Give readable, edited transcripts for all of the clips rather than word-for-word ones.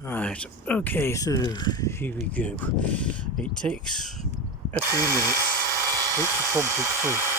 Right, okay, so here we go. It takes a few minutes for it to pump it through.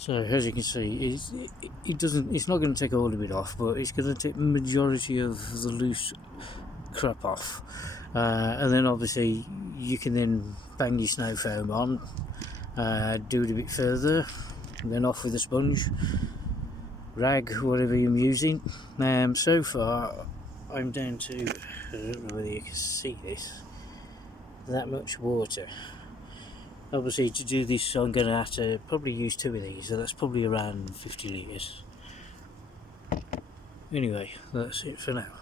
So as you can see, it's not going to take all of it off, but it's going to take the majority of the loose crap off, and then obviously you can then bang your snow foam on, do it a bit further, and then off with a sponge, rag, whatever you're using. So far I'm down to, I don't know whether you can see this, that much water. Obviously to do this I'm going to have to probably use 2 of these, so that's probably around 50 litres. Anyway, that's it for now.